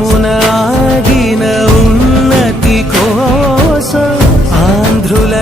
Jamuna